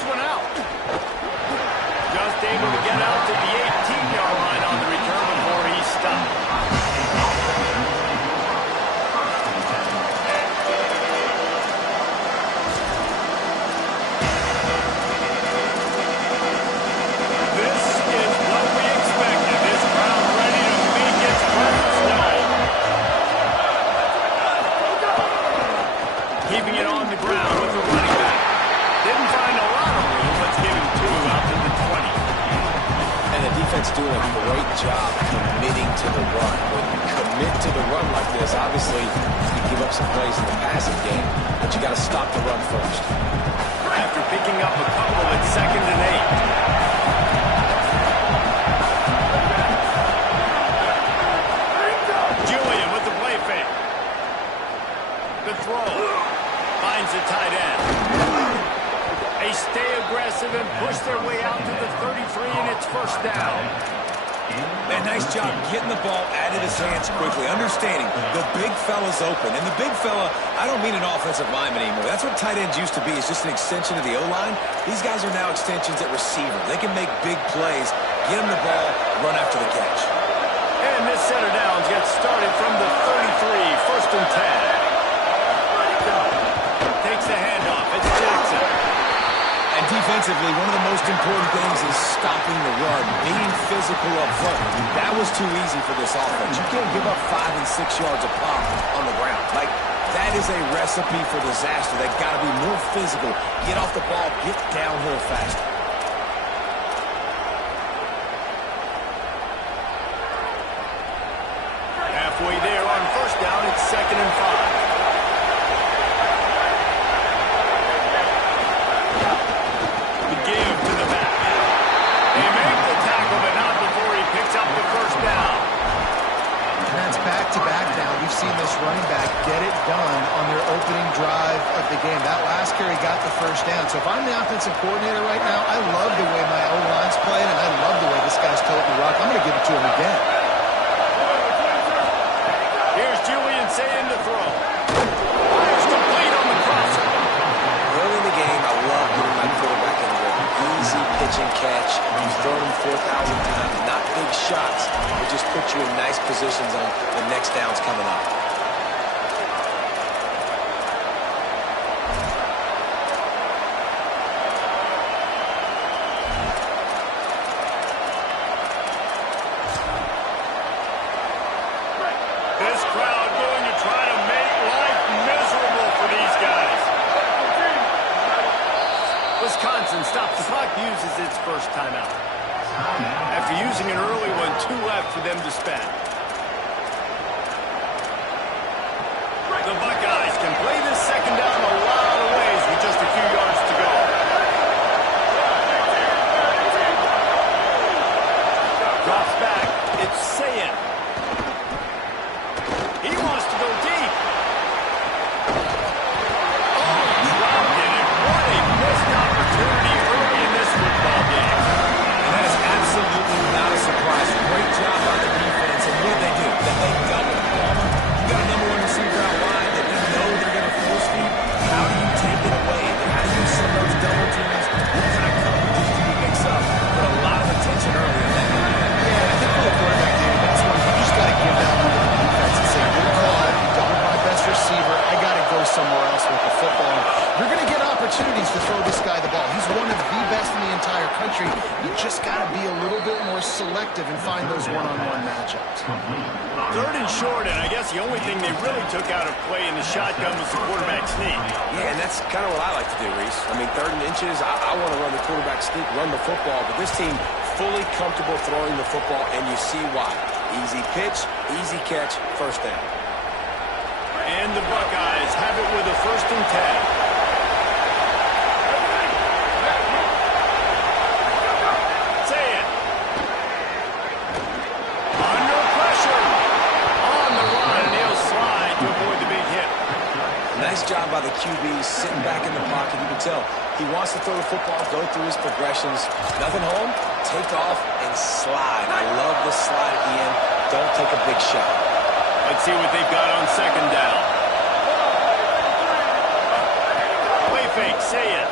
this one out. Just able to get out to the 18-yard line on the return before he stopped. This is what we expected. This crowd ready to make its presence known. Keeping it on the ground with the running back. Didn't find a lot of room. Let's give him 2 out to the 20. And the defense doing a great job committing to the run. When you commit to the run like this, obviously you give up some plays in the passing game, but you got to stop the run first. After picking up a couple, it's 2nd and 8. Julian with the play fake. The throw. Finds the tight end. They stay aggressive and push their way out to the 33, and it's 1st down. Man, nice job getting the ball out of his hands quickly, understanding the big fella's open. And the big fella, I don't mean an offensive lineman anymore. That's what tight ends used to be, is just an extension of the O-line. These guys are now extensions at receiver. They can make big plays, get him the ball, run after the catch. And this center downs gets started from the 33, 1st and 10. Takes the handoff. It's Jackson. And defensively, one of the most important things is stopping the run, being physical up front. That was too easy for this offense. You can't give up 5 and 6 yards a pop on the ground. Like, that is a recipe for disaster. They've got to be more physical, get off the ball, get downhill faster. Halfway there on 1st down, it's 2nd and 5. Give to the back. They make the tackle, but not before he picks up the 1st down. And that's back-to-back now. We've seen this running back get it done on their opening drive of the game. That last carry got the 1st down. So if I'm the offensive coordinator right now, I love the way my O-line's playing, and I love the way this guy's toting the rock. I'm going to give it to him again. Here's Julian saying to throw. Fires complete on the crosser. Early in the game, I love getting my quarterback in there. Easy pitch and catch. You've thrown him 4,000 times. Not big shots, but just put you in nice positions on the next downs coming up. This crowd going to try to make life miserable for these guys. Wisconsin stops the clock, uses its 1st timeout. After using an early one, 2 left for them to spend. The Buckeyes can play this 2nd down a lot of ways with just a few yards to go. Drops back. It's Sayin. He wants to go deep. Oh, dropped it. And what a missed opportunity early in this football game. And that is absolutely not a surprise. Great job by the defense. And what did they do? They doubled Palmer. You got a number 1 receiver out wide that you know they're going to force feed. How do you take it away? How do you send those double teams? What kind of coverages do you mix up? Put a lot of attention early on that. Yeah, I think for the quarterback, David, that's one you just got to give that one to the defense and say, good call, you doubled my best receiver, I got to go somewhere else with the football. You're going to get opportunities to throw this guy the ball. He's one of the best in the entire country. You just got to be a little bit more selective and find those one-on-one matchups. 3rd and short, and I guess the only thing they really took out of play in the shotgun was the quarterback sneak. Yeah, and that's kind of what I like to do, Reese. I mean, 3rd and inches, I want to run the quarterback sneak, run the football, but this team fully comfortable throwing the football, and you see why. Easy pitch, easy catch, 1st down. And the Buckeyes have it with a 1st and 10. Nice job by the QB, sitting back in the pocket. You can tell he wants to throw the football, go through his progressions. Nothing home, take off, and slide. I love the slide at the end. Don't take a big shot. Let's see what they've got on 2nd down. Play fake, say it.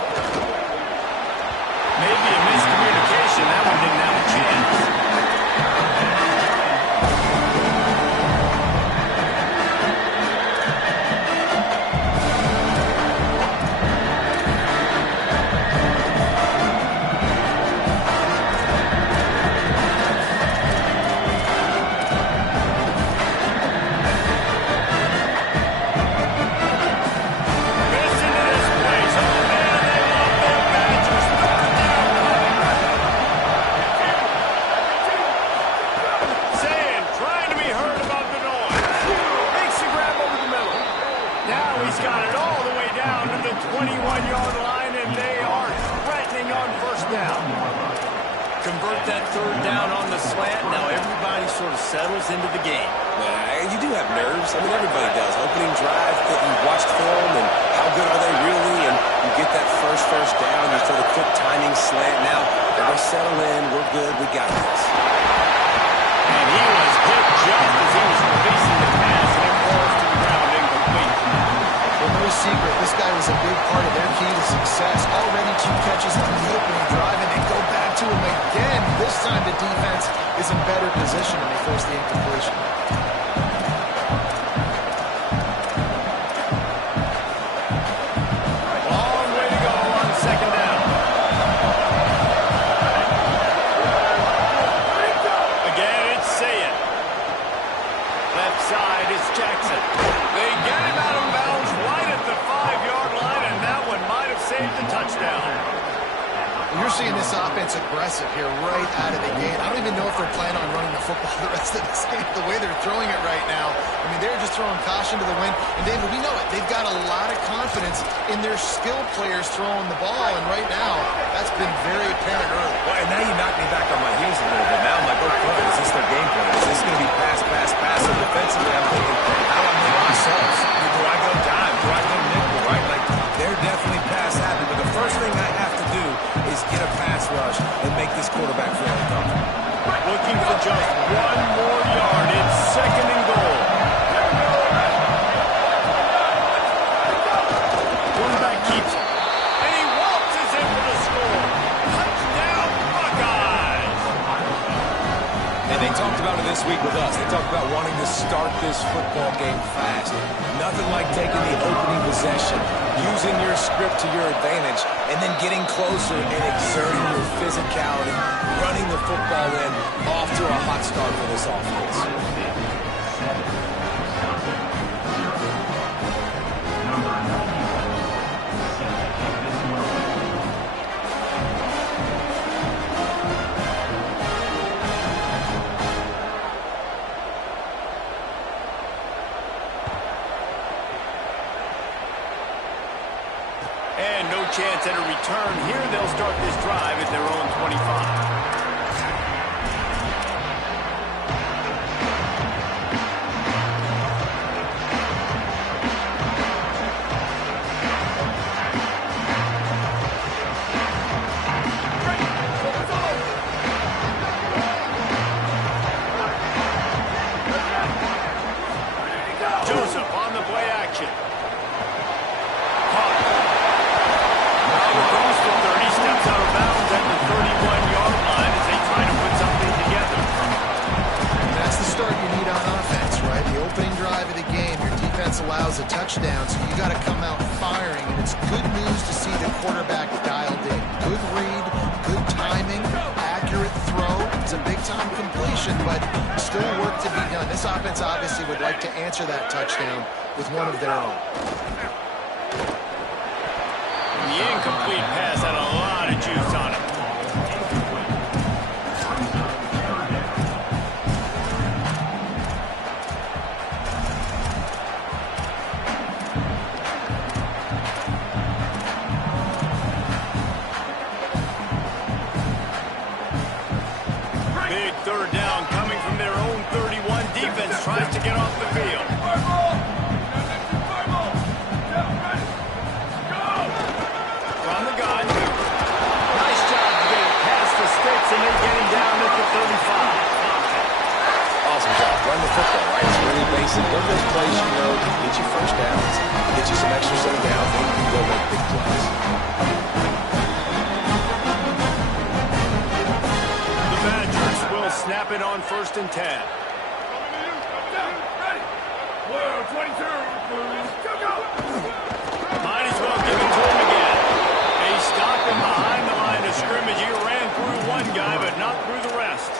down. Convert that third down on the slant. Now everybody sort of settles into the game. You do have nerves. I mean, everybody does. Opening drive, you watch film, and how good are they really? And you get that first down. You throw the quick timing slant. Now, everybody settle in. We're good. We got this. And he was hit just as he was releasing the pass, and it falls to the ground incomplete. Well, no secret, this guy was a big part of their key to success. Already 2 catches on the opening drive, and they go back to him again. This time the defense is in better position, and they force the incompletion. Long way to go on second down. Again, it's Sayed. Left side is Jackson. They get him out of bounds right at the 5-yard line, and that one might have saved the touchdown. You're seeing this offense aggressive here right out of the gate. I don't even know if they're planning on running the football the rest of this game, the way they're throwing it right now. I mean, they're just throwing caution to the wind. And, David, we know it. They've got a lot of confidence in their skilled players throwing the ball, and right now that's been very apparent early. Well, and now you knock me back on my heels a little bit. Now I'm like, oh, is this their game plan? Is this going to be pass? And defensively, I'm thinking, how do I make ourselves? Do I go dime? Do I go nickel, right? Like, they're definitely pass happy, but the first thing I have to do is get a pass rush and make this quarterback feel uncomfortable. Looking for just 1 more yard. It's second and goal. Quarterback keeps it. And he waltzes in for the score. Touchdown, Buckeyes! And they talked about it this week with us. They talked about wanting to start this football game fast. Nothing like taking the opening possession, using your script to your advantage, and then getting closer and exerting your physicality, running the football in, off to a hot start for this offense. And no chance at a return here. They'll start this drive at their own 25. Joseph on the play action. Caught. Now the goes for 30, steps out of bounds at the 31-yard line as they try to put something together. That's the start you need on offense, right? The opening drive of the game, your defense allows a touchdown, so you got to come out firing, and it's good news to see the quarterback dialed in. Good read, good timing, accurate throw. It's a big-time completion, but still work to be done. This offense obviously would like to answer that touchdown with one of their own. The incomplete pass had a lot of juice on it. Big third down coming from their own 31. Defense tries to get off the field. From the gun. Nice job to get it past the sticks and then getting down at the 35. Awesome job. Run the football, right? It's really basic. Go those plays you know, get you first downs, get you some extra set of downs, then you can go make big plays. The Badgers will snap it on 1st and 10. Might as well give it to him again. They stop him behind the line of scrimmage. He ran through one guy, but not through the rest.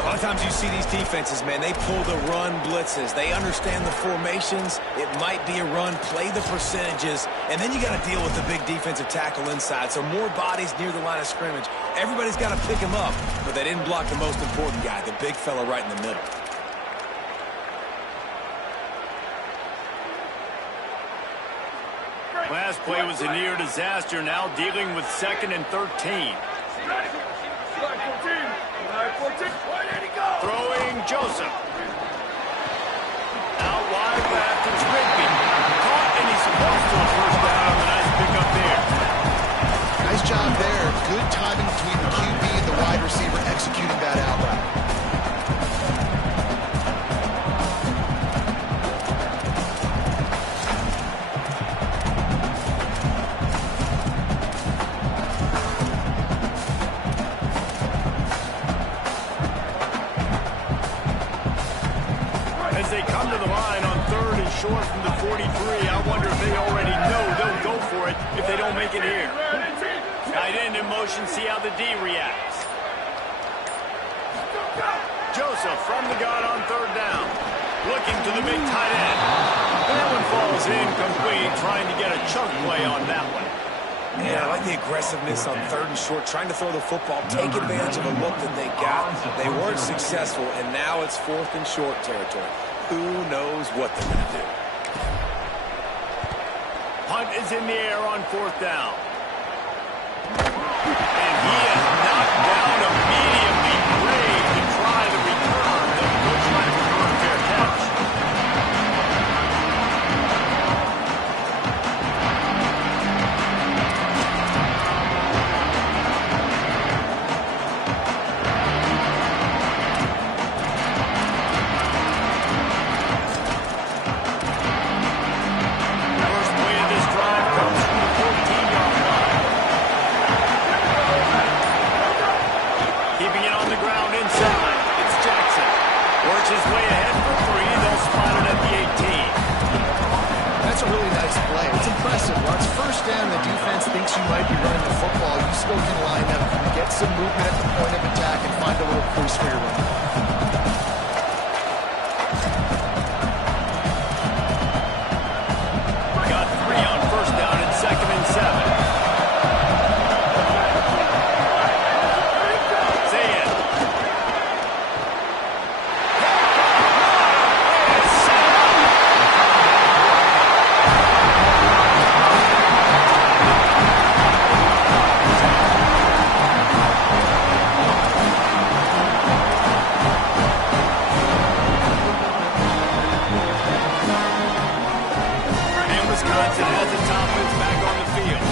A lot of times you see these defenses, man, they pull the run blitzes. They understand the formations. It might be a run, play the percentages, and then you got to deal with the big defensive tackle inside. So more bodies near the line of scrimmage. Everybody's got to pick him up, but they didn't block the most important guy, the big fella right in the middle. Last play was a near disaster, now dealing with 2nd and 13. Throwing Joseph. Out wide left, it's Rigby. Caught, and he's supposed to a first down. A nice pickup there. Nice job there. Good timing between the QB and the wide receiver executing that out route. As they come to the line on 3rd and short from the 43, I wonder if they already know they'll go for it if they don't make it here. Tight end in motion, see how the D reacts. Joseph from the gun on 3rd down. Looking to the big tight end. That one falls incomplete, trying to get a chunk play on that one. Yeah, I like the aggressiveness on 3rd and short, trying to throw the football, take advantage of a look that they got. They weren't successful, and now it's 4th and short territory. Who knows what they're going to do? Punt is in the air on 4th down. And he is knocked down immediately. Brave to try the return. The coach might return a fair catch. First play of this drive comes from the 14-yard line. Keeping it on the ground inside. It's Jackson. Works his way ahead for 3. They'll spot it at the 18. That's a really nice play. It's impressive. Once first down, the defense thinks you might be running the football. You still can line up, get some movement at the point of attack, and find a little crease for your run. Got 3 on first down and 2nd and 7. Say it. And Wisconsin has its offense back on the field.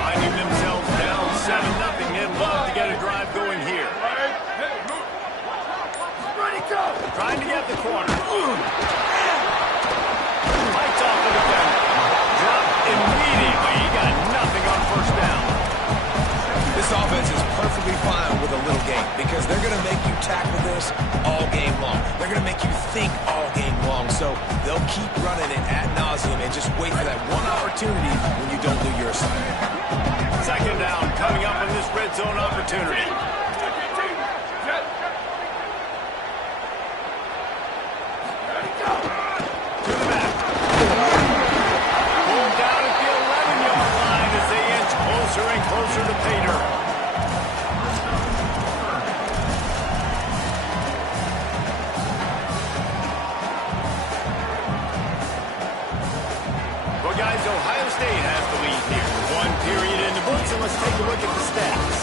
Finding themselves down 7-0. They'd love to get a drive going here. Trying to get the corner. Lights off the defender. Dropped immediately. He got nothing on first down. This offense is perfectly fine with a little game because they're going to make you tackle this all game long. They're going to make you think all game long. So they'll keep running it ad nauseum and just wait for that one opportunity when you don't do your assignment. 2nd down coming up in this red zone opportunity. To the back. Pulled down at the 11-yard line as they inch closer and closer to pay dirt. Well, guys, Ohio State has the lead here. 1 period in the books, and let's take a look at the stats.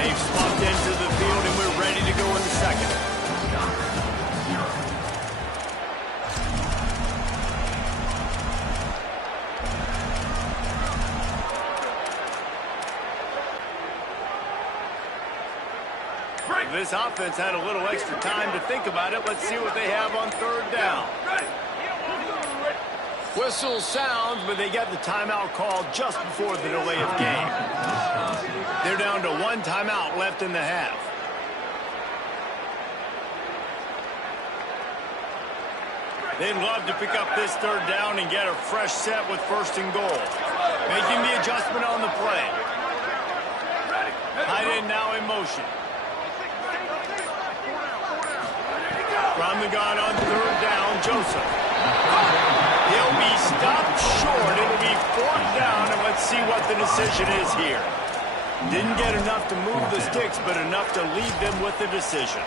They've swapped into the field, and we're ready to go in the 2nd. This offense had a little extra time to think about it. Let's see what they have on 3rd down. Whistle sounds, but they get the timeout called just before the delay of game. They're down to 1 timeout left in the half. They'd love to pick up this 3rd down and get a fresh set with 1st and goal. Making the adjustment on the play. Tight end now in motion. From the gun on 3rd down, Joseph. He'll be stopped short. It'll be 4th down, and let's see what the decision is here. Didn't get enough to move the sticks, but enough to leave them with the decision.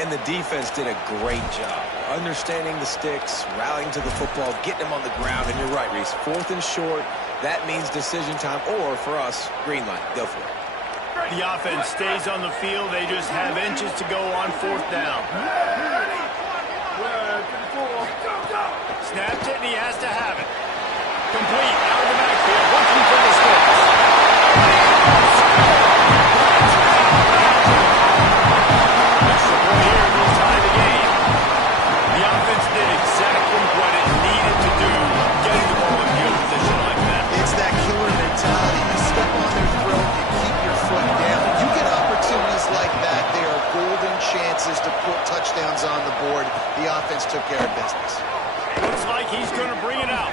And the defense did a great job understanding the sticks, rallying to the football, getting them on the ground. And you're right, Reese, 4th and short, that means decision time, or for us, green light. Go for it. The offense stays on the field. They just have inches to go on 4th down. Snaps it, and he has to have it. Complete, out of the backfield, looking for the sticks. Extra point here will tie the game. The offense did exactly what it needed to do, getting the ball in field position like that. It's that killer mentality. You step on their throat, you keep your foot down. You get opportunities like that, they are golden chances to put touchdowns on the board. The offense took care of business. Looks like he's going to bring it out.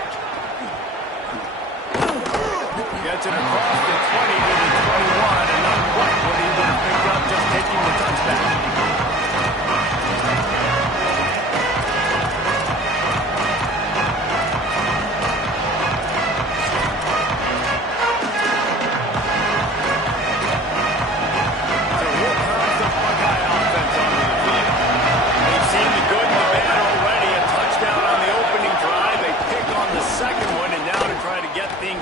Gets it across the 20 to the 21, and not quite what he would have picked up just taking the touchdown.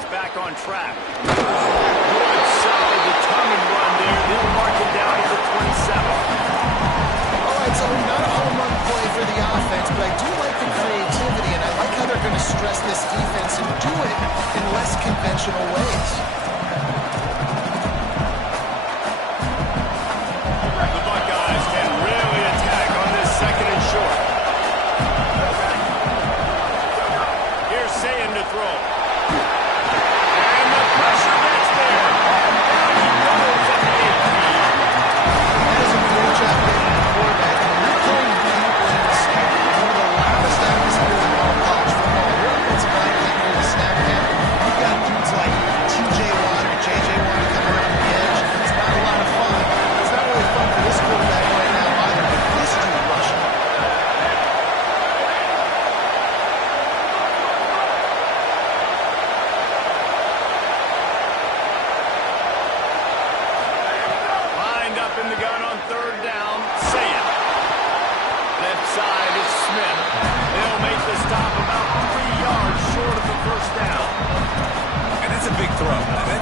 Back on track. Good, solid, determined run there. They'll mark it down to the 27. All right, so not a home run play for the offense, but I do like the creativity, and I like how they're going to stress this defense and do it in less conventional ways. The Buckeyes can really attack on this 2nd and short. Here's Sayin to throw. Pressure gets there. Down he goes at the 18. That is a great job getting the quarterback. And you're playing people in this one of the loudest atmospheres in all of college football. Your offensive line can't hear the snap count. You've got dudes like T.J. Watt or J.J. Watt coming around the edge. It's not a lot of fun. It's not really fun for this quarterback right now either, but this dude rushing.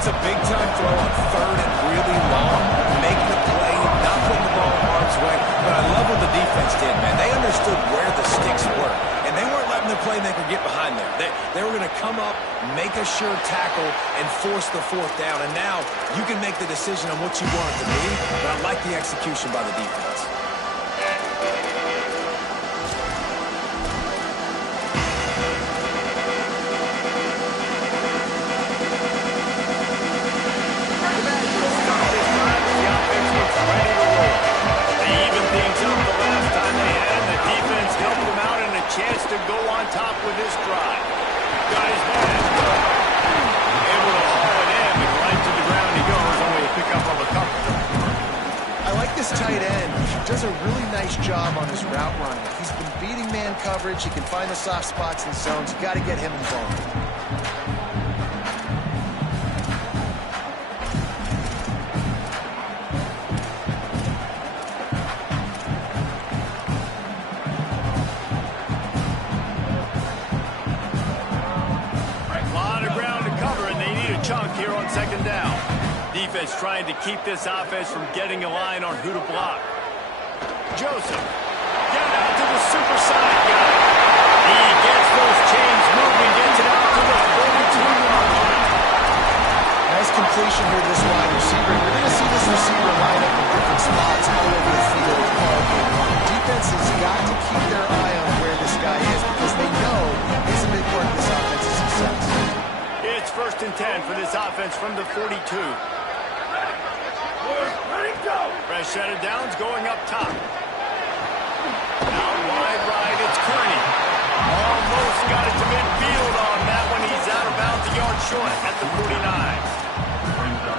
That's a big-time throw on 3rd and really long. Make the play, not putting the ball in harm's way. But I love what the defense did, man. They understood where the sticks were, and they weren't letting the playmaker get behind there. They were going to come up, make a sure tackle, and force the 4th down. And now you can make the decision on what you want it to be, but I like the execution by the defense. Chance to go on top with this drive. Got his man. Able to haul it in, and right to the ground he goes, only a pickup of a couple. I like this tight end. He does a really nice job on his route running. He's been beating man coverage. He can find the soft spots and zones. You got to get him involved. Here on 2nd down. Defense trying to keep this offense from getting a line on who to block. Joseph. Get it out to the super side guy. He gets those chains moving, gets it out to the 42-yard line. Nice completion here to this wide receiver. You're going to see this receiver line up in different spots all over the field all game long. Defense has got to keep their eye on where this guy is because they know he's a big part of this offense's success. It's 1st and 10 for this offense from the 42. Fresh set of downs going up top. Out wide right, it's Kearney. Almost got it to midfield on that one. He's out of bounds a yard short at the 49.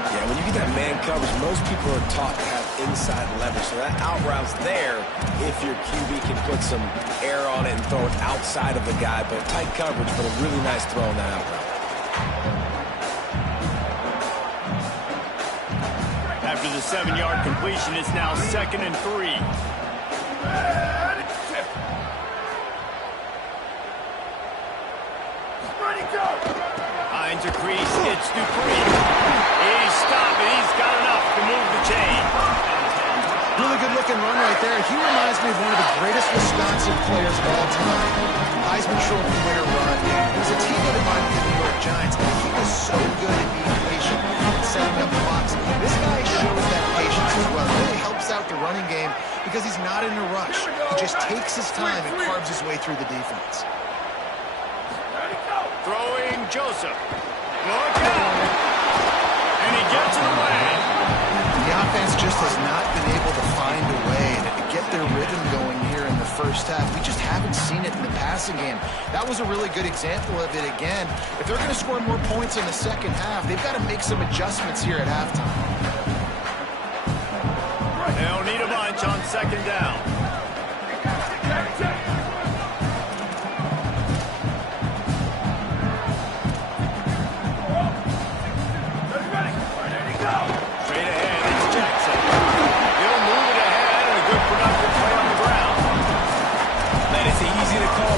Yeah, when you get that man coverage, most people are taught to have inside leverage. So that out route's there if your QB can put some air on it and throw it outside of the guy. But tight coverage, but a really nice throw on that out route. After the 7-yard completion, it's now 2nd and 3. Finds a crease, gets Dupree. He's stopping, he's got enough to move the chain. Really good-looking run right there. He reminds me of one of the greatest Wisconsin players of all time. Heisman Trophy winner run. He was a teammate of mine with the New York Giants, and he was so good at being patient and setting up blocks. This guy shows that patience as well. It really helps out the running game because he's not in a rush. He just takes his time and carves his way through the defense. Throwing Joseph. Look out! And he gets it away. The offense just has not been able to find a way to get their rhythm going here in the first half. We just haven't seen it in the passing game. That was a really good example of it again. If they're going to score more points in the second half, they've got to make some adjustments here at halftime. They'll need a bunch on second down.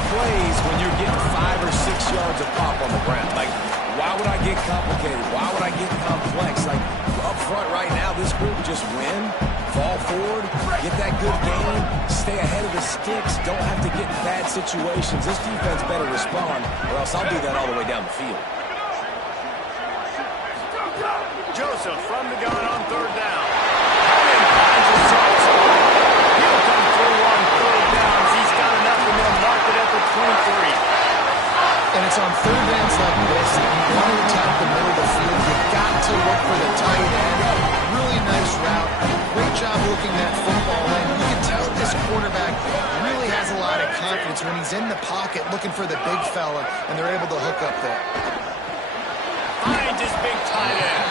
Plays when you're getting 5 or 6 yards of pop on the ground. Like, why would I get complicated? Why would I get complex? Like, up front right now, this group just win, fall forward, get that good game, stay ahead of the sticks, don't have to get in bad situations. This defense better respond, or else I'll do that all the way down the field. Joseph from the gun on third down. And finds a soft spot. He'll come through on third downs. He's got enough, and they'll mark it at the 23. And it's on third downs like this. If you want to attack the middle of the field, you've got to look for the tight end. Really nice route. Great job looking that football in. You can tell this quarterback really has a lot of confidence when he's in the pocket looking for the big fella, and they're able to hook up there. Finds his big tight end.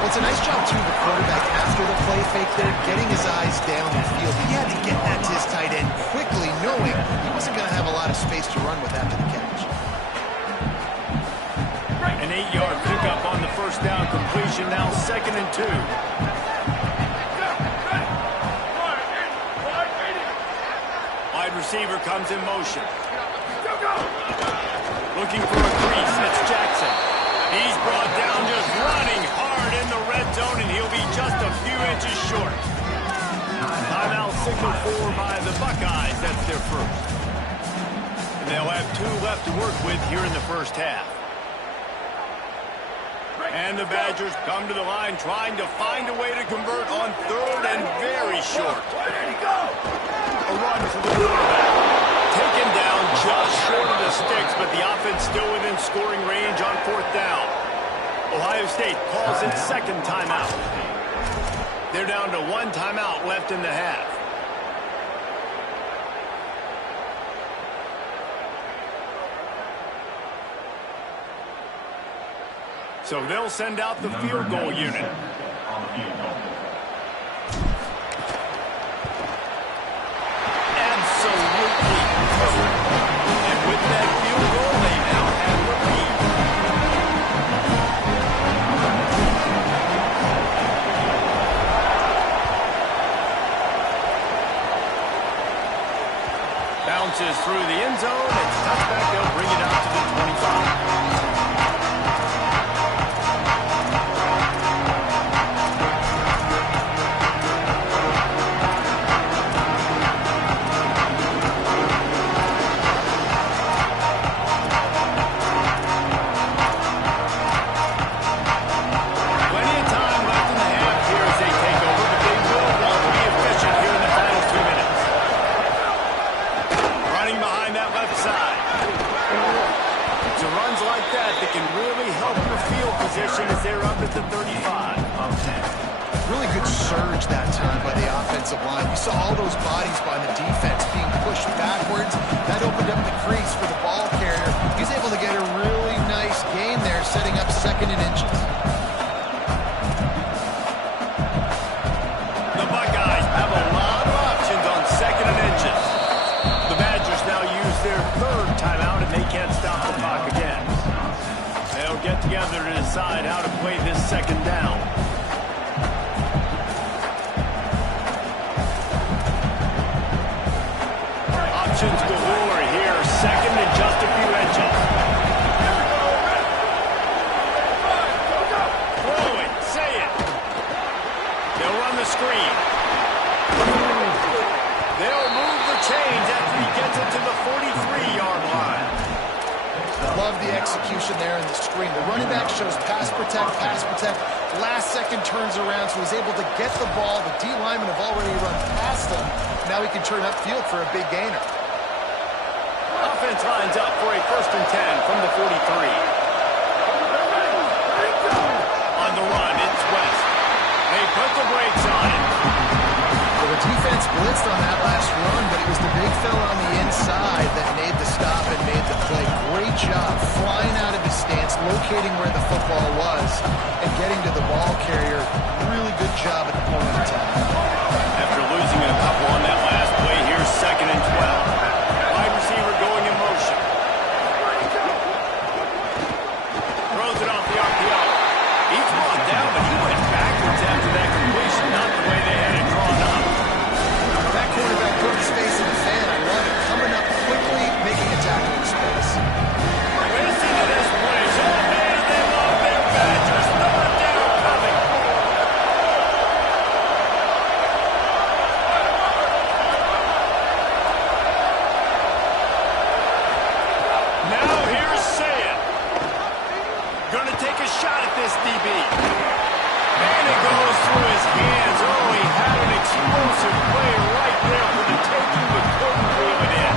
Well, it's a nice job, too, the quarterback after the play fake there, getting his eyes down the field. He had to get that to his tight end quickly, knowing he wasn't going to have a lot of space to run with after the catch. An 8-yard pickup on the first down completion, now 2nd and 2. Wide receiver comes in motion. Looking for a crease, it's Jackson. He's brought down just running hard in the red zone, and he'll be just a few inches short. Timeout signaled for by the Buckeyes. That's their first. And they'll have 2 left to work with here in the first half. And the Badgers come to the line trying to find a way to convert on third and very short. A run for the quarterback. Taken down just short of the sticks, but the offense still within scoring range on 4th down. Ohio State calls its 2nd timeout. They're down to 1 timeout left in the half. So they'll send out the field goal unit. Absolutely perfect. And with that field goal, they now have the lead. Bounces through the end zone. It's touchback. They'll bring it out to the 25. As they're up at the 35. Really good surge that time by the offensive line. We saw all those bodies by the defense being pushed backwards. That opened up the crease for the ball carrier. He's able to get a really nice gain there, setting up 2nd and inches. The Buckeyes have a lot of options on 2nd and inches. The Badgers now use their 3rd timeout, and they can't stop the clock again. They'll get together to decide how to play this 2nd down. Options galore here. 2nd and just a few inches. They'll run the screen. They'll move the chains after he gets it to the 43-yard line. Love the execution there in the screen. The running back shows pass protect, pass protect. Last second turns around, so he's able to get the ball. The D linemen have already run past him. Now he can turn upfield for a big gainer. Offense lines up for a 1st and 10 from the 43. On the run, it's West. They put the brakes on it. Well, the defense blitzed on that last run, but it was the big fella on the inside that made the stop and made the play. Great job flying out of his stance, locating where the football was, and getting to the ball carrier. Really good job at the point of attack. After losing a couple on that last play, here's 2nd and 12. Wide receiver going in motion. Throws it off the RPO. He's brought down, but he went backwards after that completion, not the way they had it drawn up. That quarterback put his face in the fan. I love it. Coming up quickly, making a tackle in space. Listen to this place. Oh, man, they love their Badgers. Third down coming. Now here's Sayed. Gonna take a shot at this DB. And it goes through his hands. Oh, he had an explosive play right there for the taking, but couldn't reel it in.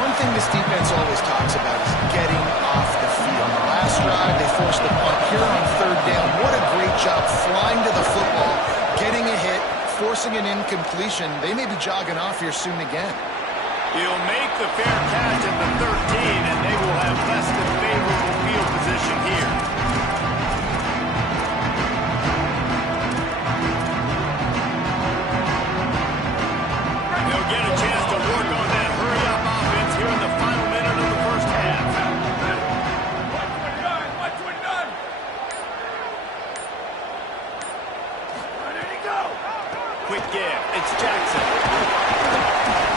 One thing this defense always talks about is getting off the field. The last drive, they forced the punt. Here on 3rd down, what a great job flying to the football, getting a hit, forcing an incompletion. They may be jogging off here soon again. He'll make the fair catch at the 13, and they will have less than favorable field position here. They'll get a chance to work on that hurry-up offense here in the final minute of the first half. 129! Ready to go! Quick give. It's Jackson.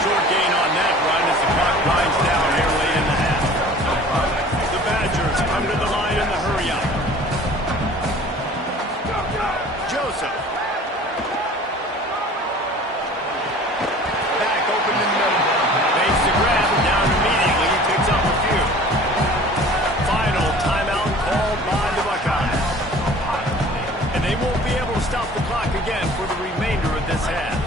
Short gain on that run as the clock winds down here late in the half. The Badgers come to the line in the hurry-up. Joseph. Back open in the middle. Makes the grab and down immediately. He picks up a few. Final timeout called by the Buckeyes. And they won't be able to stop the clock again for the remainder of this half.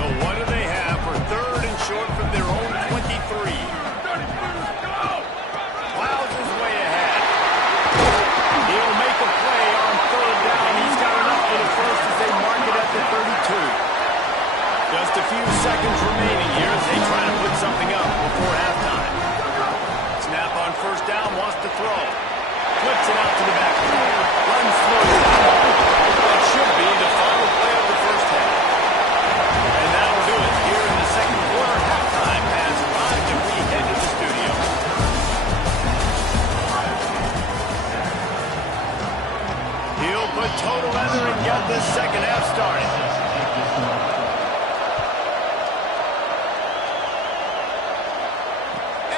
So what do they have for 3rd and short from their own 23? Plows his way ahead. He'll make a play on 3rd down. He's got enough for the first as they mark it at the 32. Just a few seconds remaining here as they try to put something up before halftime. Snap on 1st down, wants to throw. Flips it out to the back. Runs through it. That should be the final play of the first half. And that'll do it here in the 2nd quarter. Halftime has arrived and we head to the studio. He'll put total leather and get this 2nd half started.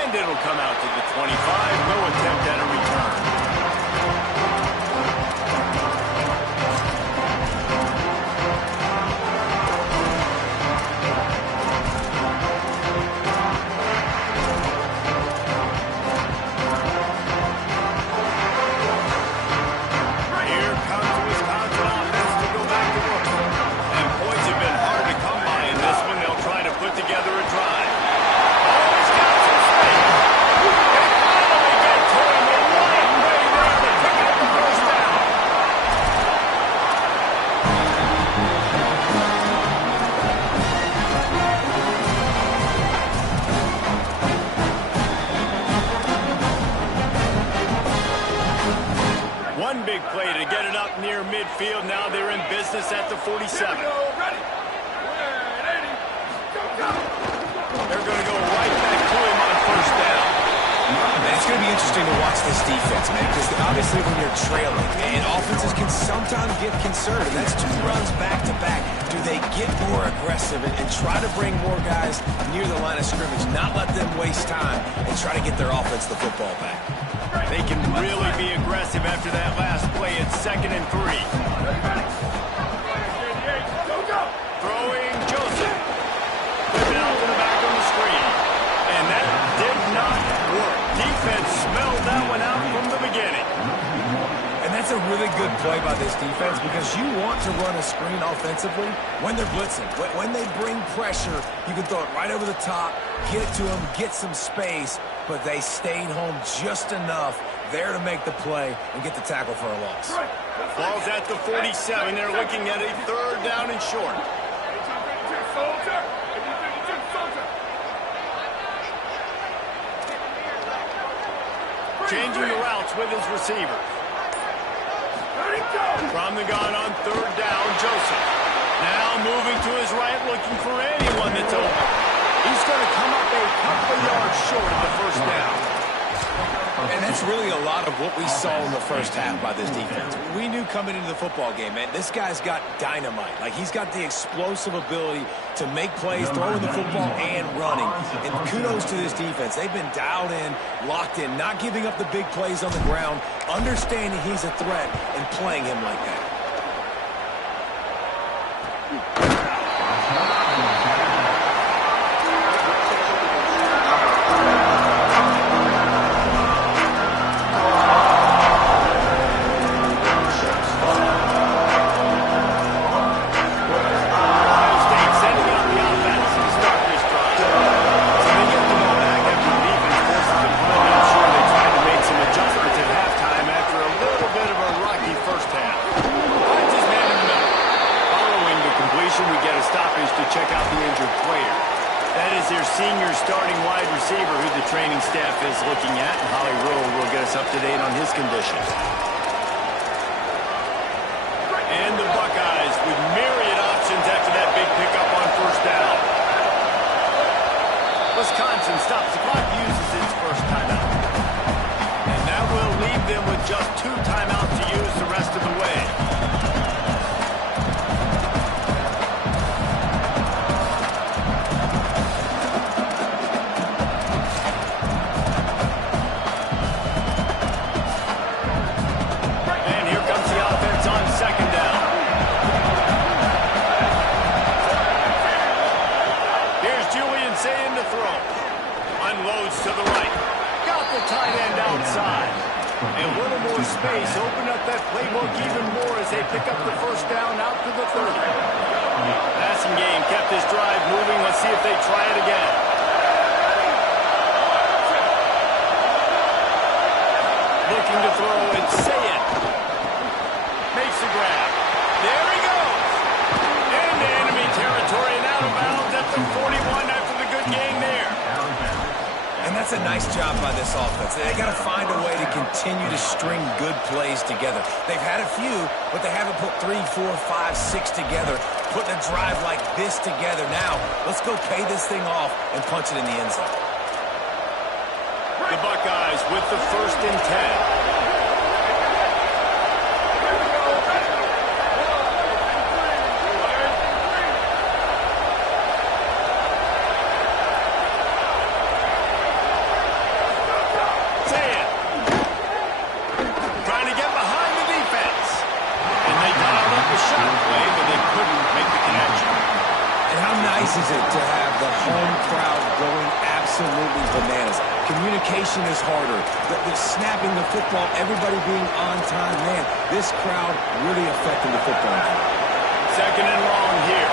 And it'll come out to the 25. No attempt at a return. One big play to get it up near midfield. Now they're in business at the 47. They're going to go right back to him on 1st down. Man, it's going to be interesting to watch this defense, man, because obviously when you're trailing, and offenses can sometimes get concerned, and that's 2 runs back-to-back. Do they get more aggressive and try to bring more guys near the line of scrimmage, not let them waste time, and try to get their offense the football back? They can really be aggressive after that last play. It's 2nd and 3. a really good play by this defense because you want to run a screen offensively when they're blitzing. When they bring pressure, you can throw it right over the top, get it to them, get some space, but they stayed home just enough there to make the play and get the tackle for a loss. Ball's at the 47. They're looking at a third down and short. Changing the routes with his receiver. From the gun on third down, Joseph. Now moving to his right, looking for anyone that's open. He's going to come up a couple yards short of the first down. And that's really a lot of what we saw in the first half by this defense. We knew coming into the football game, man, this guy's got dynamite. Like, he's got the explosive ability to make plays, throwing the football and running. And kudos to this defense. They've been dialed in, locked in, not giving up the big plays on the ground, understanding he's a threat, and playing him like that. Senior starting wide receiver who the training staff is looking at, and Holly Rowe will get us up to date on his condition. And the Buckeyes with myriad options after that big pickup on first down. Wisconsin stops the clock, uses its first timeout. And that will leave them with just 2 timeouts to use the rest of the way. To the right. Got the tight end outside. And a little more space. Open up that playbook even more as they pick up the first down out to the 30. Passing game kept this drive moving. Let's see if they try it again. Looking to throw and say it. Makes the grab. There he goes. Into enemy territory and out of bounds at the 41 after the good gain there. And that's a nice job by this offense. They got to find a way to continue to string good plays together. They've had a few, but they haven't put 3, 4, 5, 6 together, putting a drive like this together. Now, let's go pay this thing off and punch it in the end zone. The Buckeyes with the 1st and 10. Is it to have the home crowd going absolutely bananas? Communication is harder. The snapping the football, everybody being on time. Man, this crowd really affecting the football game. 2nd and long here.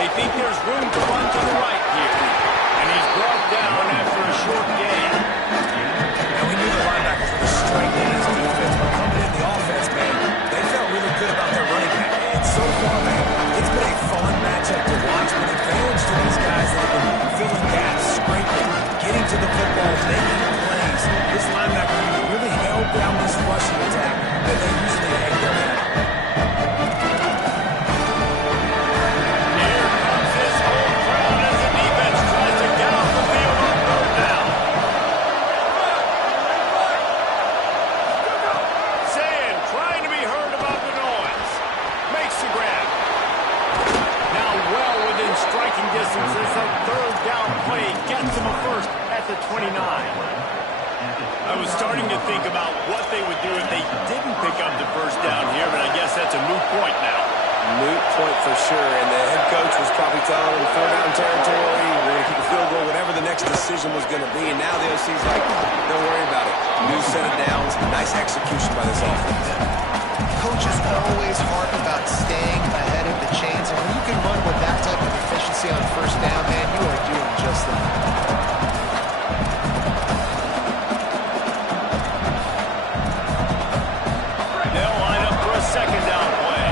They think there's room to run to the right here. And he's brought down after a short gain. And we knew the linebackers were the strength of this defense, but coming in the offense, man, they felt really good about their running back. And so far, man, it's been a fun matchup to watch, but advantage to these guys that have been filling gaps, scraping, getting to the football, making plays. This linebacker really held down this rushing attack that they usually hang their head. Here comes this whole crowd as the defense tries to get off the field on third down. Saying, trying to be heard about the noise. Makes the grab. Now well within striking distance as that third down play gets him a first at the 29. I was starting to think about what they would do if they didn't pick up the first down here, but I guess that's a moot point now. Moot point for sure, and the head coach was probably telling him 4-down territory, we're going to keep a field goal, whatever the next decision was going to be. And now the OC's like, don't worry about it. New set of downs, nice execution by this offense. Coaches always harp about staying ahead of the chains, and when you can run with that type of efficiency on first down, man, you are doing just that. They'll line up for a second down play.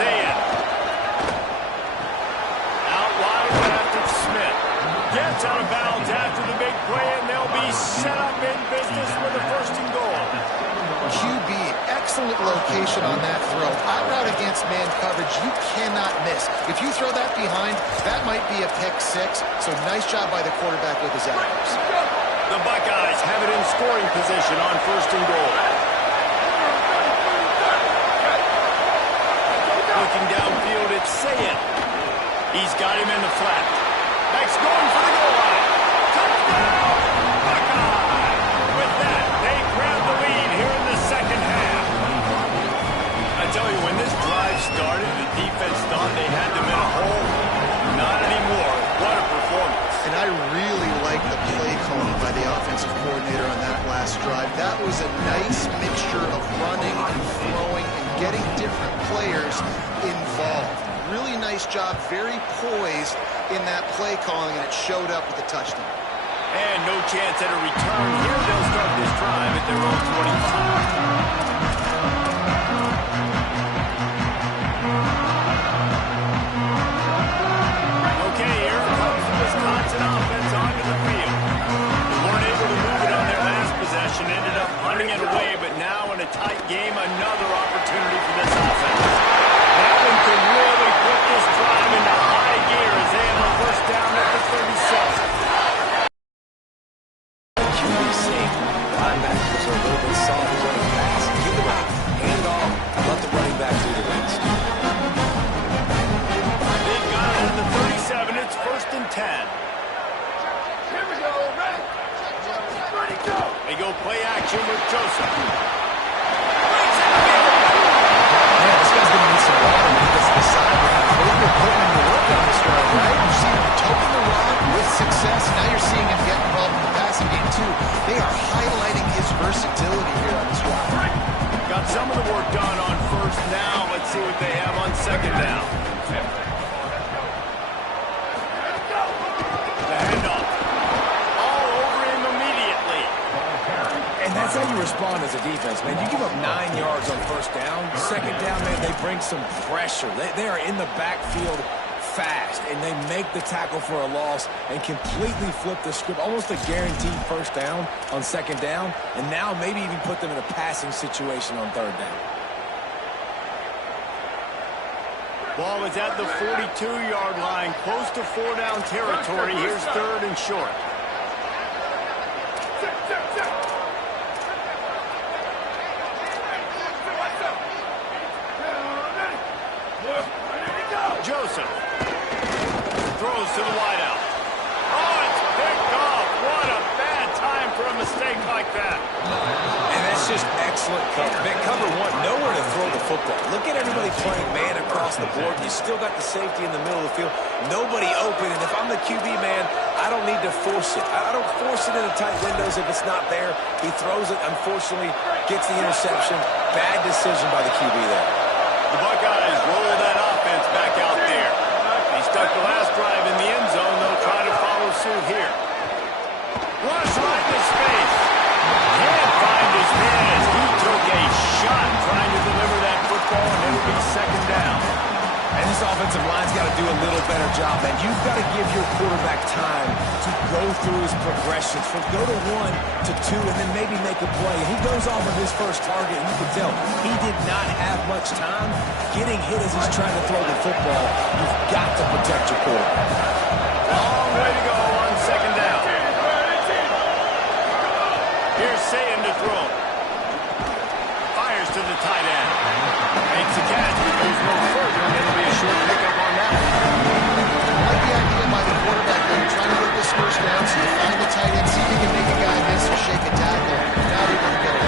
Zayn. Out wide after Smith. Gets out of bounds after the big play, and they'll be set up in business with a first and goal. QB, excellent location on that throw. Out route against man coverage, you cannot miss. If you throw that behind, that might be a pick six. So nice job by the quarterback with his accuracy. The Buckeyes have it in scoring position on first and goal. Looking downfield, it's Zayn. He's got him in the flat. Next going for the goal line. Touchdown, Buckeyes! With that, they grab the lead here in the second half. I tell you, when this drive started, the defense thought they had them in a hole. Not anymore. What a performance. And I really like the play calling by the offensive coordinator on that last drive. That was a nice mixture of running and throwing and getting different players involved. Really nice job, very poised in that play calling, and it showed up with the touchdown. And no chance at a return here. They'll start this drive at their own 25. Okay, here comes the Wisconsin offense onto the field. They weren't able to move it on their last possession, ended up punting it away, but now in a tight game, another opportunity for this offense. That one could really put this drive into high gear as they have a first down at the 37. QB linebackers are a little bit soft running pass. Give them out, hand off, let the running back do the rest. They've got it at the 37. It's first and 10. Here we go. Ready? Ready, go. They go play action with Joseph. Man, this guy's going to need some water when he gets to the sideline. They've been putting him to work on this drive, right? You've seen him toting the rock with success. Now you're seeing him get involved in the passing game, too. They are highlighting his versatility here on this drive. Got some of the work done on first. Now let's see what they have on second down. The handoff. All over him immediately. And that's how you respond as a defense, man. You give up 9 yards on first down. Second down, man, they bring some pressure. They are in the backfield fast, and they make the tackle for a loss and completely flip the script. Almost a guaranteed first down on second down, and now maybe even put them in a passing situation on third down. Ball is at the 42-yard line, close to 4-down territory. Here's third and short. Joseph throws to the wideout. Oh, it's picked off. What a bad time for a mistake like that. And that's just excellent cover. Man, cover one, nowhere to throw the football. Look at everybody playing man across the board. You still got the safety in the middle of the field. Nobody open, and if I'm the QB, man, I don't need to force it. I don't force it into tight windows if it's not there. He throws it, unfortunately, gets the interception. Bad decision by the QB there. The Buckeyes roll that offense back out there. They stuck the last drive in the end zone. They'll try to follow suit here. Rush right in his face. Can't find his man as he took a shot trying to deliver that football, and it'll be second down. And this offensive line's got to do a little better job, man. You've got to give your quarterback time to go through his progressions from go to 1 to 2 and then maybe make a play. And he goes off of his first target, and you can tell he did not have much time getting hit as he's trying to throw the football. You've got to protect your quarterback. Long way to go on second down. Here's Zayn to throw. Fires to the tight end. Makes the catch, but goes no further, and it'll be a short pickup on that one. I like the idea by the quarterback there. You're trying to get this first down, so you find the tight end, see if you can make a guy miss or shake a tackle. Not able to get it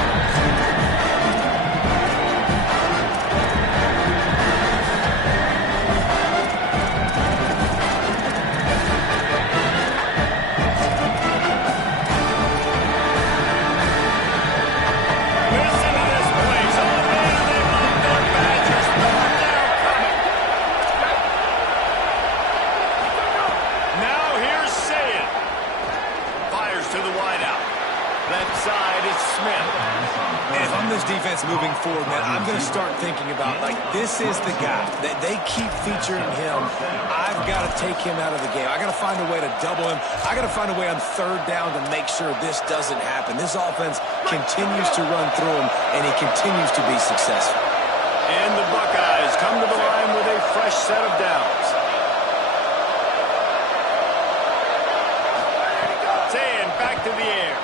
Left side is Smith. And if I'm this defense moving forward, man, I'm going to start thinking about, like, this is the guy that they keep featuring him. I've got to take him out of the game. I got to find a way to double him. I got to find a way on third down to make sure this doesn't happen. This offense continues to run through him, and he continues to be successful. And the Buckeyes come to the line with a fresh set of downs. Saying back to the air.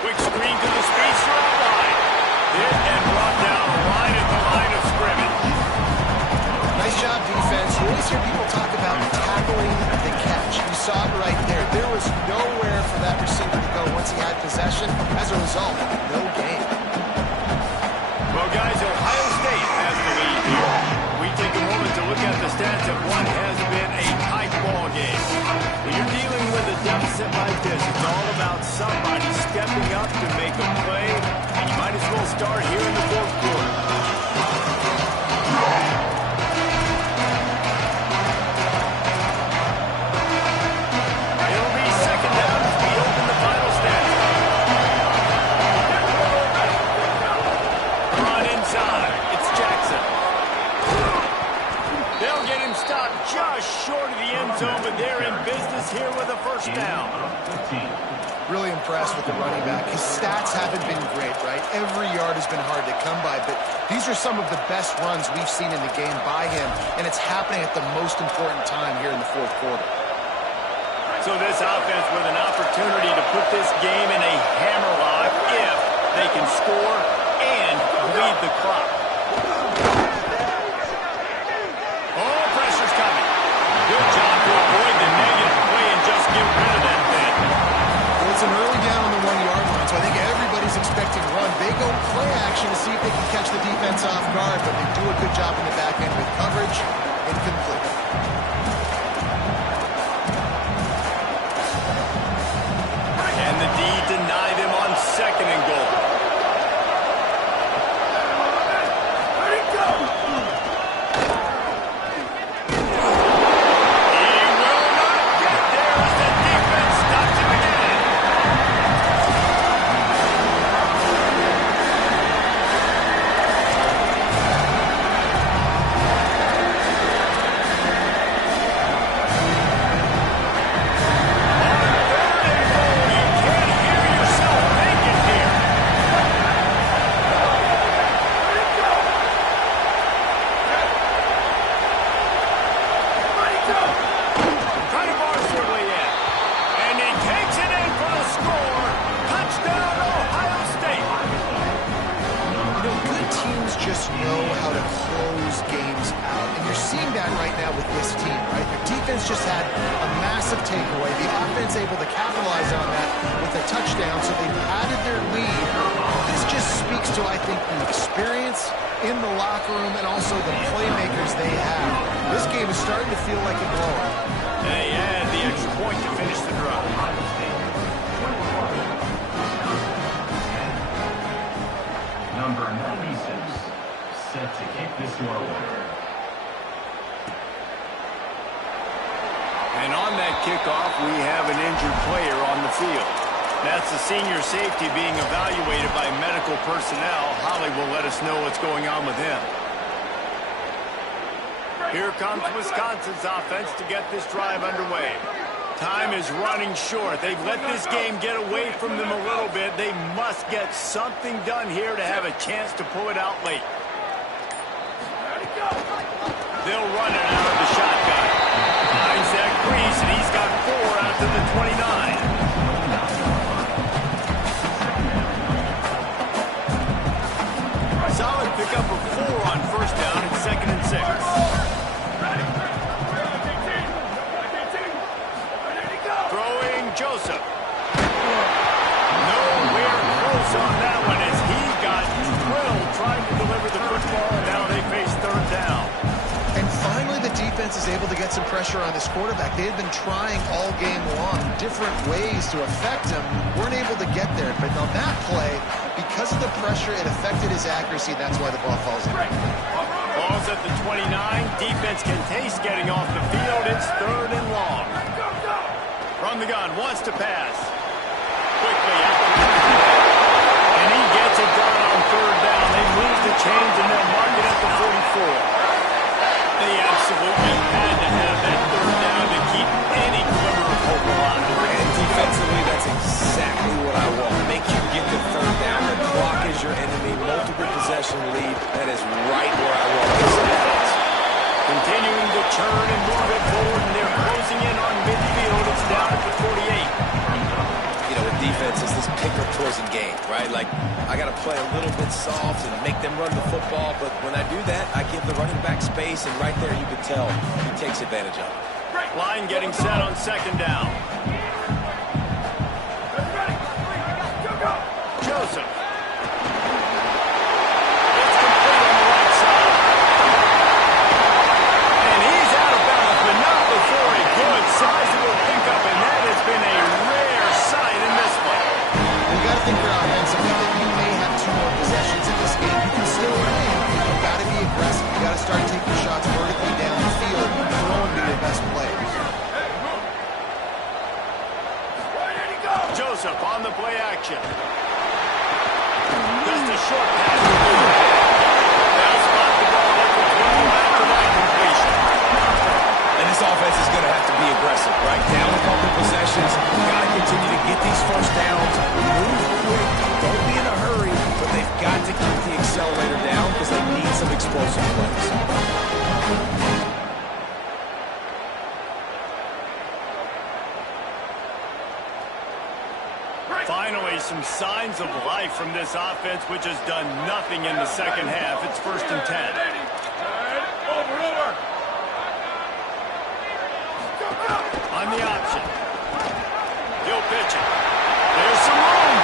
Quick screen to the speedster outline. Hit and brought down right at the line of scrimmage. Nice job, defense. You always hear people talk about tackling the catch. You saw it right there. There was nowhere for that receiver to go once he had possession. As a result, no gain. Well, guys, Ohio State has the lead here. We take a moment to look at the stats of what has been a tight ball game. When you're dealing with a deficit like this, it's all about somebody stepping up to make a play, and you might as well start here in the fourth quarter. It'll be second down as we open the final stats. On inside, it's Jackson. They'll get him stopped just short of the end zone, but they're in business here with a first down. Really impressed with the running back. His stats haven't been great, right? Every yard has been hard to come by, but these are some of the best runs we've seen in the game by him, and it's happening at the most important time here in the fourth quarter. So this offense with an opportunity to put this game in a hammerlock if they can score and bleed the clock. Oh, pressure's coming. Good job to avoid the negative play and just get rid of that thing. Well, it's an early down on the 1-yard line, so I think everybody's expecting a run. They go play action to see if they can catch the defense off guard, but they do a good job in the back end with coverage and complete. And the D denied him on second and goal. Let it go! He will not get there as the defense stops him again. Just know how to close games out. And you're seeing that right now with this team, right? Their defense just had a massive takeaway. The offense able to capitalize on that with a touchdown, so they've added their lead. This just speaks to, I think, the experience in the locker room and also the playmakers they have. This game is starting to feel like a blowout. They add the extra point to finish the drive. Number 96, set to kick this one away. And on that kickoff, we have an injured player on the field. That's the senior safety being evaluated by medical personnel. Holly will let us know what's going on with him. Here comes Wisconsin's offense to get this drive underway. Time is running short. They've let this game get away from them a little bit. They must get something done here to have a chance to pull it out late. They'll run it out of the shotgun. Finds that crease, and he's got 4 out to the 29. Solid pickup of 4 on first down and 2nd and 6. Throwing Joseph. Nowhere close on that one as he got drilled trying to deliver the football, and now they face third down. And finally, the defense is able to get some pressure on this quarterback. They had been trying all game long different ways to affect him. Weren't able to get there. But on that play, because of the pressure, it affected his accuracy. That's why the ball falls in. Ball's at the 29. Defense can taste getting off the field. It's 3rd and long. From the gun, wants to pass. Quickly after change, and they'll mark it at the 44. They absolutely had to have that third down to keep any glimmer of hope alive. And defensively, that's exactly what I want. Make you get the third down. The clock is your enemy. Multiple possession lead. That is right where I want this offense. Continuing to churn and move it forward, and they're closing in on midfield. It's down at the 48. You know, with defense, it's this pick or poison game, right? Like, I got to play a little bit soft and make them run the football, but when I do that, I give the running back space, and right there you can tell he takes advantage of it. Line getting set on second down. Joseph. It's complete on the right side. And he's out of bounds, but not before a good sizable pickup, and that has been a rare sight in this one. You got to think you're offensively that you may have 2 more possessions in this game. You can still win. You've got to be aggressive. You got to start taking shots vertically down the field and throwing to your best players. Joseph on the play action. Just a short pass. They'll spot the ball at the 12 after that completion. And this offense is going to have to be aggressive, right? Down a couple possessions. Got to continue to get these first downs. Move quick. Don't be in a hurry. But they've got to keep the accelerator down because they need some explosive plays. Finally, some signs of life from this offense, which has done nothing in the second half. It's 1st and 10. On the option. He'll pitch it. There's some room.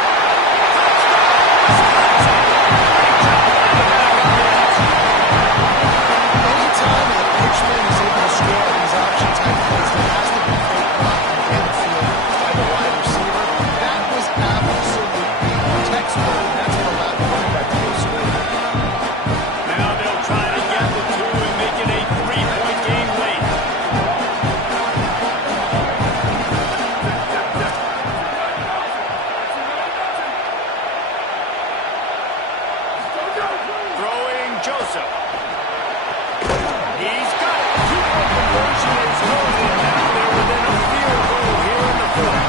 Anytime a pitchman is able to score on these option type plays, there has to be great blocking in the field by the wide receiver. That was absolutely textbook. That's what allowed the running back to go score. Now they'll try to get the 2 and make it a 3-point game late. Throwing Joseph. He's got it. 2-point conversion is good, and now they're within a field goal here in the 4th.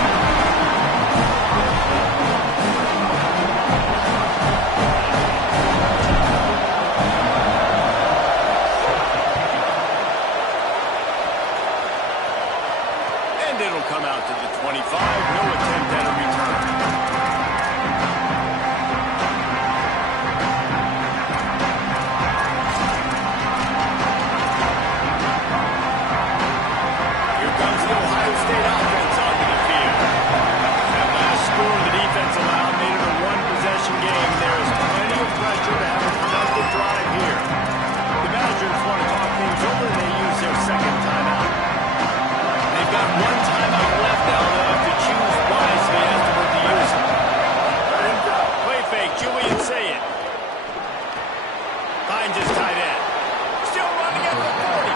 And it'll come out to the 25. No attempt at a return. Here comes the Ohio State offense onto the field. That last score the defense allowed made it a 1-possession game. There is plenty of pressure to have a productive drive here. The managers want to talk things over, and they use their second timeout. They've got 1 timeout left now. They'll have to choose wisely as to what to use it. Play fake, Julian Sayed. Finds his tight end. Still running at the 40.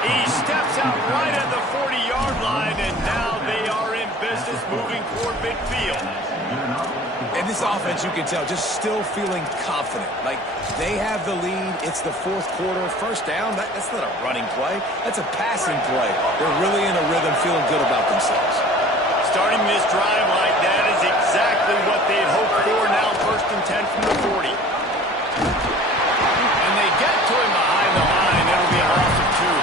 He steps out right at the 40-yard line, and now they are in business moving toward midfield. And this offense, you can tell, just still feeling confident. Like, they have the lead. It's the 4th quarter. First down, that's not a running play. That's a passing play. They're really in a rhythm, feeling good about themselves. Starting this drive like that is exactly what they'd hoped for. Now 1st and 10 from the 40. And they get to him behind the line. It'll be a loss of 2.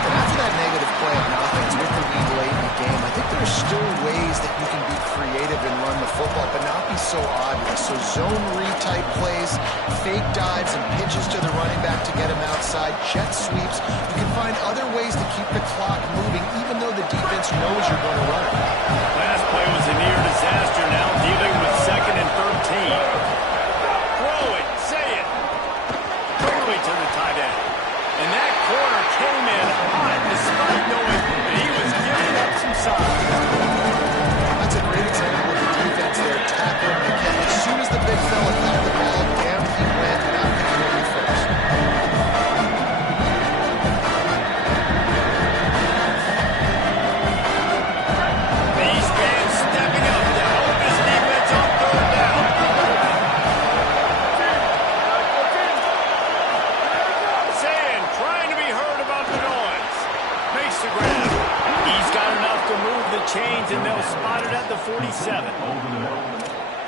And after that negative play on offense with the lead late in the game, I think there's still ways that you can be creative and run the football, but not be so obvious. So zone read type plays, fake dives and pitches to the running back to get him outside, jet sweeps. You can find other ways to keep the clock moving, even though the defense knows you're going to run it. Last play was a near disaster. Now dealing with 2nd and 13. Throw it, say it. Quickly to the tight end. And that corner came in hot despite knowing that he was giving up some size. That's a great example of the defense there, tackling McKinnon. As soon as the big fella caught the ball, down he went, not going first. and they'll spot it at the 47.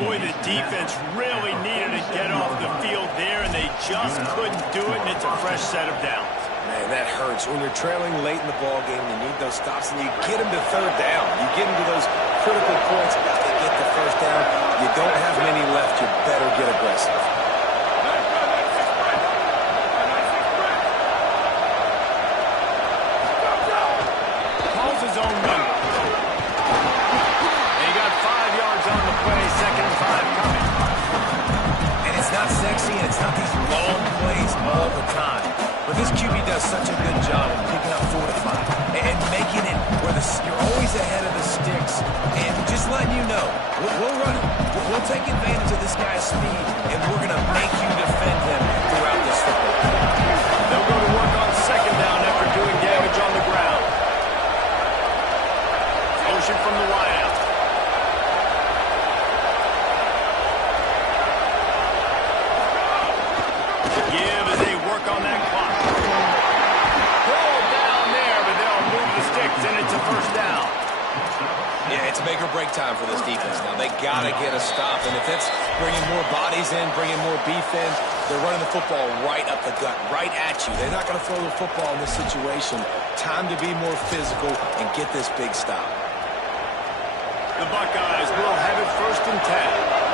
Boy, the defense really needed to get off the field there, and they just couldn't do it, and it's a fresh set of downs. Man, that hurts. When you're trailing late in the ball game, you need those stops, and you get them to third down. You get them to those critical points, and now they get the first down. You don't have many left. You better get aggressive. Calls his own number. And he got 5 yards on the play, 2nd and 5 coming. And it's not sexy, and it's not these long plays all the time. But this QB does such a good job of picking up 4 to 5 and making it where you're always ahead of the sticks and just letting you know, we'll run it. We'll take advantage of this guy's speed, and we're going to make you defend him throughout this football. They'll go to work on 2nd down after doing damage on the ground. Motion from the wideout. Give as they work on that clock. Pull down there, but they'll move the sticks, and it's a first down. Yeah, it's make or break time for this defense now. They got to get a stop, and if it's bringing more bodies in, bringing more beef in, they're running the football right up the gut, right at you. They're not going to throw the football in this situation. Time to be more physical and get this big stop. The Buckeyes will have it 1st and 10.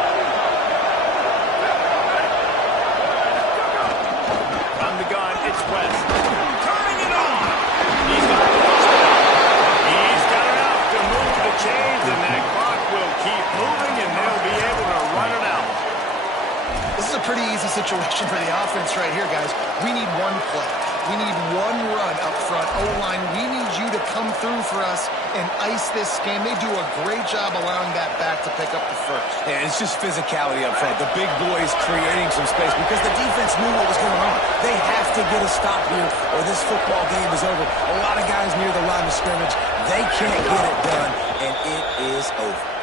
From the gun, it's West. Turning it on. He's got the touchdown. He's got enough to move the chains, and that clock will keep moving, and they'll be able to run it out. This is a pretty easy situation for the offense right here, guys. We need one play. We need one run up front. O-line, we need you to come through for us and ice this game. They do a great job allowing that back to pick up the first. Yeah, it's just physicality up front. The big boys creating some space because the defense knew what was going on. They have to get a stop here or this football game is over. A lot of guys near the line of scrimmage, they can't get it done, and it is over.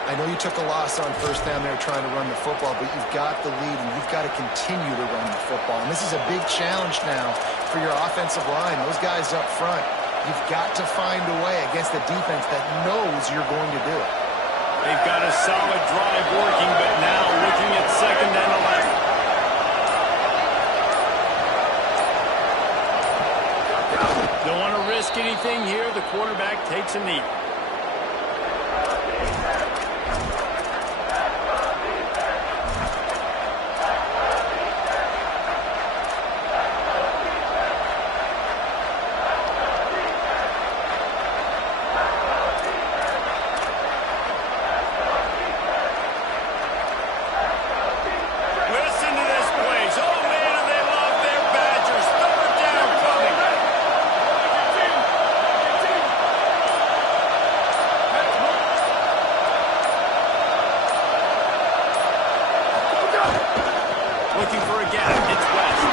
I know you took a loss on 1st down there trying to run the football, but you've got the lead, and you've got to continue to run the football. And this is a big challenge now for your offensive line. Those guys up front, you've got to find a way against a defense that knows you're going to do it. They've got a solid drive working, but now looking at 2nd and 11. Don't want to risk anything here. The quarterback takes a knee. Looking for a gap. It's West.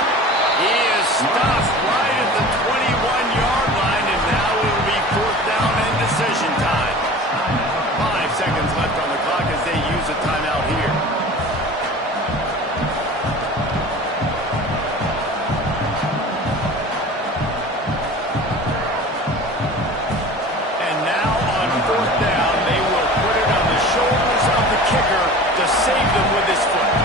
He is stuffed right at the 21-yard line, and now it will be 4th down and decision time. 5 seconds left on the clock as they use a timeout here. And now on 4th down, they will put it on the shoulders of the kicker to save them with his foot.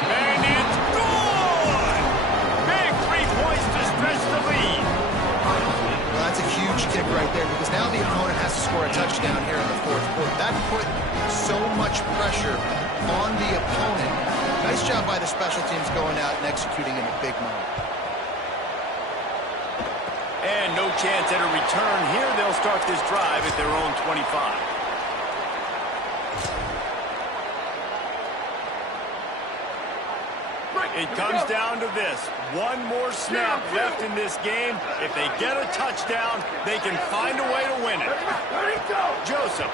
And it's good! Big 3 points to stretch the lead. Well, that's a huge kick right there because now the opponent has to score a touchdown here in the 4th quarter. That put so much pressure on the opponent. Nice job by the special teams going out and executing in a big moment. And no chance at a return here. They'll start this drive at their own 25. It comes down to this. One more snap left in this game. If they get a touchdown, they can find a way to win it. Joseph.